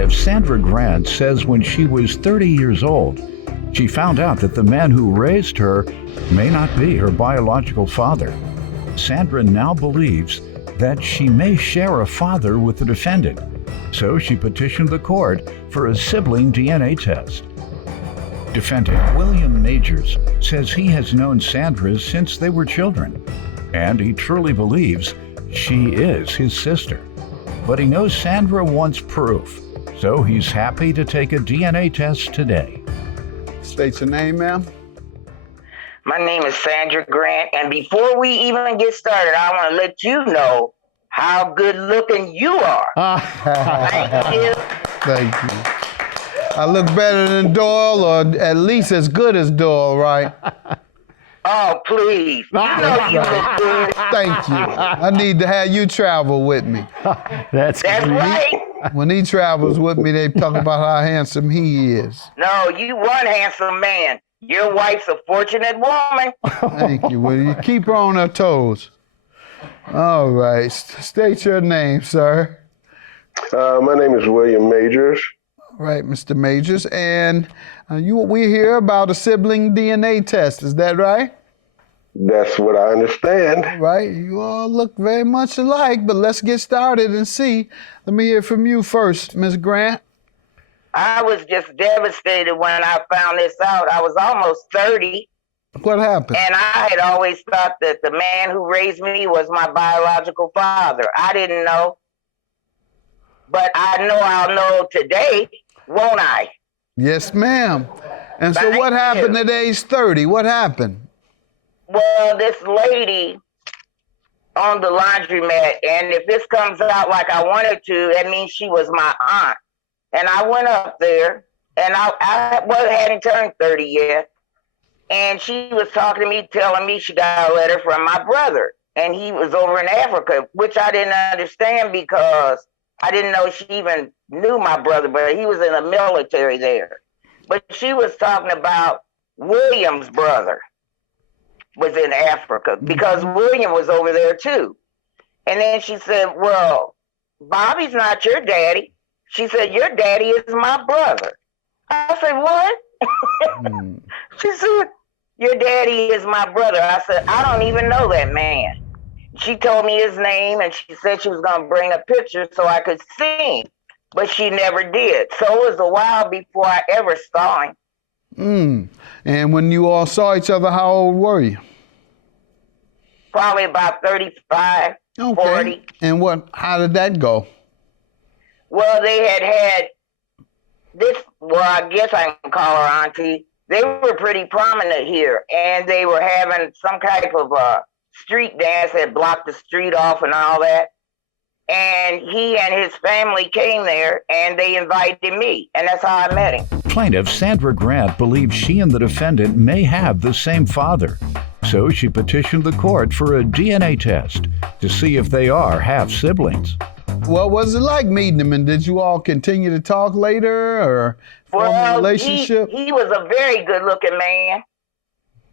Plaintiff Sandra Grant says when she was 30 years old, she found out that the man who raised her may not be her biological father. Sandra now believes that she may share a father with the defendant, so she petitioned the court for a sibling DNA test. Defendant William Majors says he has known Sandra since they were children, and he truly believes she is his sister. But he knows Sandra wants proof, so he's happy to take a DNA test today. State your name, ma'am. My name is Sandra Grant, and before we even get started, I want to let you know how good looking you are. Thank you. Thank you. I look better than Doyle, or at least as good as Doyle, right? Oh, please. You know you look good. Thank you. I need to have you travel with me. That's right. When he travels with me, they talk about how handsome he is. No, you one handsome man. Your wife's a fortunate woman. Thank you. Well, you keep her on her toes. All right. State your name, sir. My name is William Majors. All right, Mr. Majors. And we hear about a sibling DNA test. Is that right? That's what I understand. Right. You all look very much alike, but let's get started and see. Let me hear from you first, Ms. Grant. I was just devastated when I found this out. I was almost 30. What happened? And I had always thought that the man who raised me was my biological father. I didn't know. But I know I'll know today, won't I? Yes, ma'am. And so what happened at age 30? What happened? Well, this lady on the laundromat, and if this comes out like I wanted to, that means she was my aunt. And I went up there, and I hadn't turned 30 yet. And she was talking to me, telling me she got a letter from my brother. And he was over in Africa, which I didn't understand because I didn't know she even knew my brother, but he was in the military there. But she was talking about William's brother was in Africa because William was over there too. And then she said, well, Bobby's not your daddy. She said, your daddy is my brother. I said, what? She said, your daddy is my brother. I said, I don't even know that man. She told me his name, and she said she was going to bring a picture so I could see him, but she never did. So it was a while before I ever saw him. And when you all saw each other, how old were you? Probably about 35, 40. And how did that go? Well, they had this, well, I guess I can call her auntie. They were pretty prominent here, and they were having some type of street dance that blocked the street off and all that. And he and his family came there, and they invited me, and that's how I met him. Plaintiff Sandra Grant believes she and the defendant may have the same father, so she petitioned the court for a DNA test to see if they are half-siblings. What was it like meeting him, and did you all continue to talk later or form a relationship? He was a very good-looking man,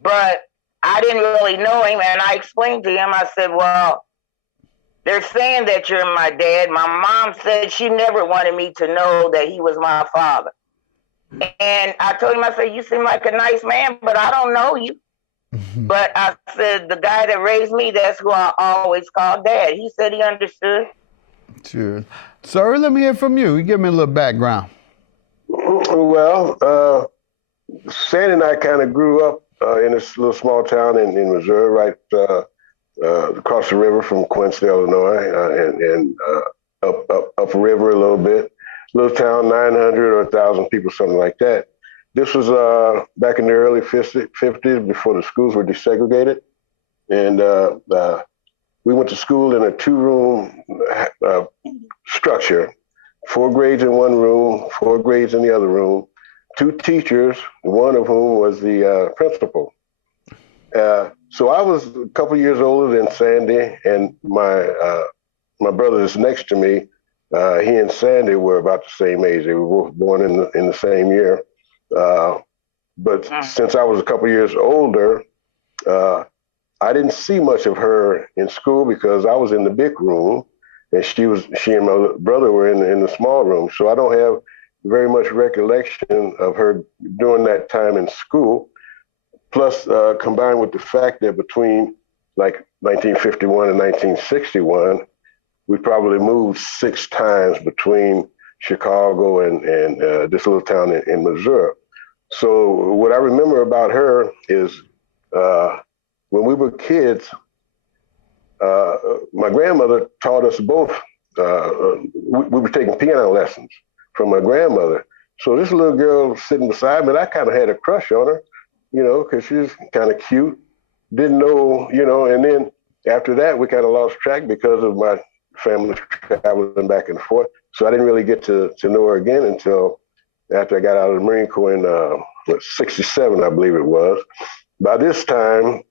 but I didn't really know him, and I explained to him, I said, well, they're saying that you're my dad. My mom said she never wanted me to know that he was my father. And I told him, I said, you seem like a nice man, but I don't know you. But I said, the guy that raised me, that's who I always called Dad. He said he understood. Sure. Sir, let me hear from you. You give me a little background. Well, Sandy and I kind of grew up in this little small town in Missouri, right across the river from Quincy, Illinois, and up river a little bit. Little town, 900 or 1,000 people, something like that. This was back in the early 50s before the schools were desegregated. And we went to school in a 2-room structure, 4 grades in one room, 4 grades in the other room, 2 teachers, one of whom was the principal. So I was a couple years older than Sandy, and my brother is next to me. He and Sandy were about the same age. They were both born in the same year. But since I was a couple years older, I didn't see much of her in school because I was in the big room and she and my brother were in the small room. So I don't have very much recollection of her during that time in school. Plus, combined with the fact that between like 1951 and 1961, we probably moved 6 times between Chicago and this little town in Missouri. So what I remember about her is when we were kids, my grandmother taught us both. We were taking piano lessons from my grandmother. So this little girl sitting beside me, I kind of had a crush on her, because she was kind of cute. Didn't know, and then after that, we kind of lost track because of my family traveling back and forth. So I didn't really get to know her again until after I got out of the Marine Corps in 67, I believe it was. By this time,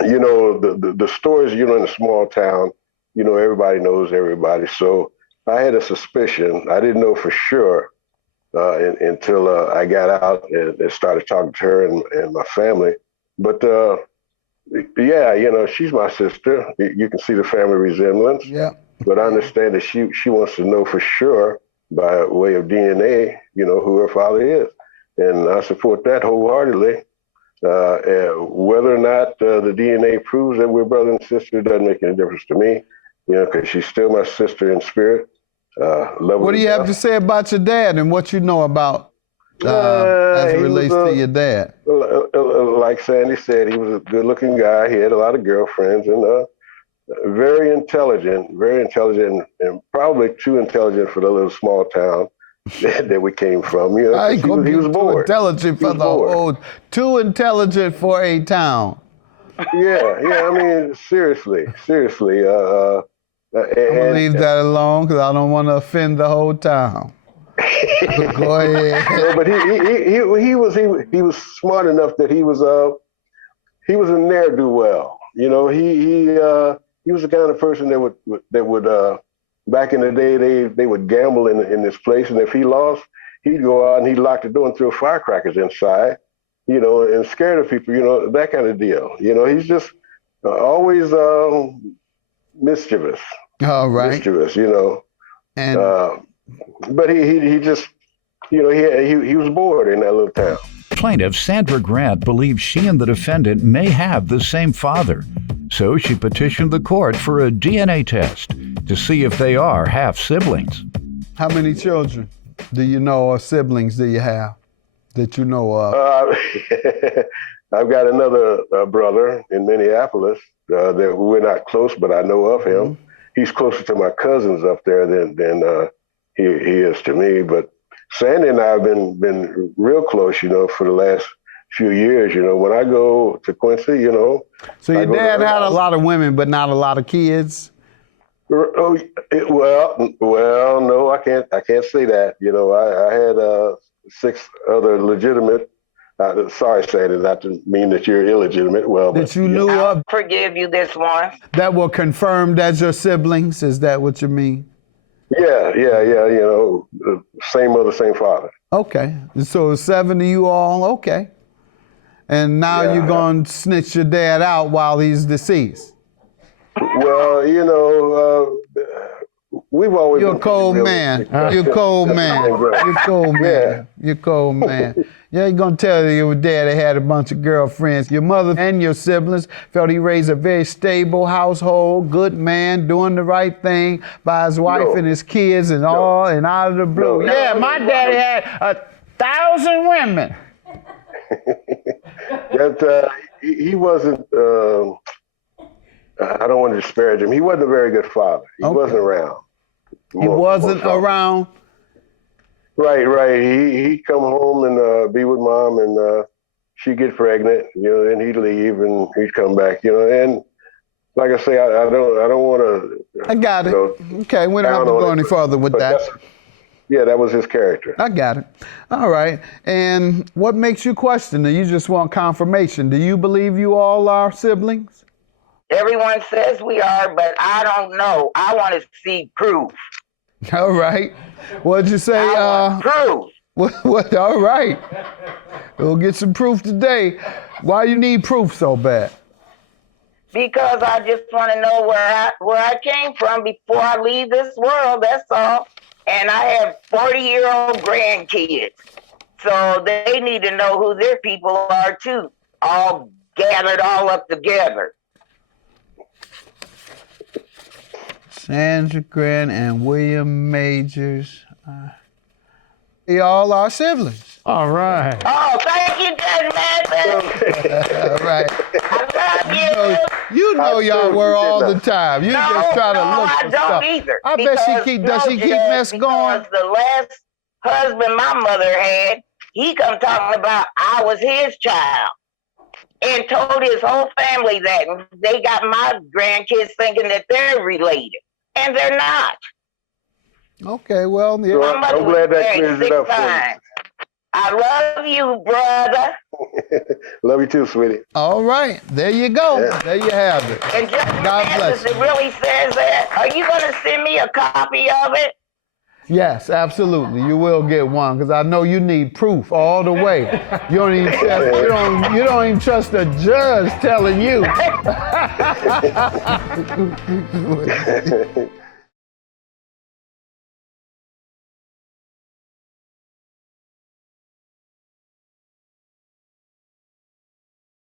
the stories, in a small town, everybody knows everybody. So I had a suspicion. I didn't know for sure until I got out and started talking to her and my family. But yeah, she's my sister. You can see the family resemblance. Yeah. But I understand that she wants to know for sure by way of DNA, who her father is. And I support that wholeheartedly. Whether or not the DNA proves that we're brother and sister doesn't make any difference to me, because she's still my sister in spirit. What do you have to say about your dad and what you know about as it relates to your dad? Like Sandy said, he was a good-looking guy. He had a lot of girlfriends and very intelligent, and probably too intelligent for the little small town that we came from. He was bored. Too intelligent for a town. Yeah. I mean, seriously. I'm gonna leave that alone because I don't want to offend the whole town. Go ahead. No, but he was smart enough that he was a ne'er-do-well. He was the kind of person that would back in the day they would gamble in this place, and if he lost, he'd go out and he'd lock the door and throw firecrackers inside, and scare the people, that kind of deal. He's just always mischievous. All right. Mischievous, And but he just, he was bored in that little town. Plaintiff Sandra Grant believes she and the defendant may have the same father. So she petitioned the court for a DNA test to see if they are half-siblings. how many children do you know or siblings do you have that you know of? I've got another brother in Minneapolis that we're not close, but I know of him. Mm-hmm. He's closer to my cousins up there than he is to me. But Sandy and I have been real close, for the last few years. When I go to Quincy, So your dad had a lot of women, but not a lot of kids? Oh, well, no, I can't say that. I had 6 other legitimate. Sorry, Sandra, not to mean that you're illegitimate. Well, that you knew of. Forgive you this one. That were confirmed as your siblings. Is that what you mean? Yeah. Same mother, same father. Okay, so 7 of you all. Okay, and now you're gonna snitch your dad out while he's deceased. Well, we've always. You're a cold man. You're a cold man. You're cold man. You're cold man. Yeah, you're gonna tell your dad had a bunch of girlfriends. Your mother and your siblings felt he raised a very stable household, good man, doing the right thing by his wife and his kids and all, and out of the blue. Yeah, my daddy had 1,000 women. That he wasn't. I don't want to disparage him. He wasn't a very good father. He wasn't around. He wasn't around. Right. He'd come home and be with mom, and she'd get pregnant, and he'd leave, and he'd come back, and like I say, I don't want to. I got it. Okay, we don't have to go any further with that. Yeah, that was his character. I got it. All right. And what makes you question it? You just want confirmation. Do you believe you all are siblings? Everyone says we are, but I don't know. I want to see proof. All right. What'd you say? I want proof. What? All right. We'll get some proof today. Why you need proof so bad? because I just want to know where I came from before I leave this world. That's all. And I have 40-year-old grandkids, so they need to know who their people are too. All gathered all up together. Sandra Grant and William Majors. They all are siblings. All right. Oh, thank you, Judge Mathis. All right. I love you. You know y'all were all the time. You just try to look I for don't stuff. either. I bet does she keep mess going? Because the last husband my mother had, he come talking about I was his child and told his whole family that. And they got my grandkids thinking that they're related, and they're not. Okay, well, yeah. Well, I'm glad that clears it up for you. I love you, brother. Love you too, sweetie. All right, there you go. Yeah. There you have it. And Judge God Mathis, bless it you. really says that. Are you going to send me a copy of it? Yes, absolutely. You will get one because I know you need proof all the way. You don't even trust, you don't even trust the judge telling you.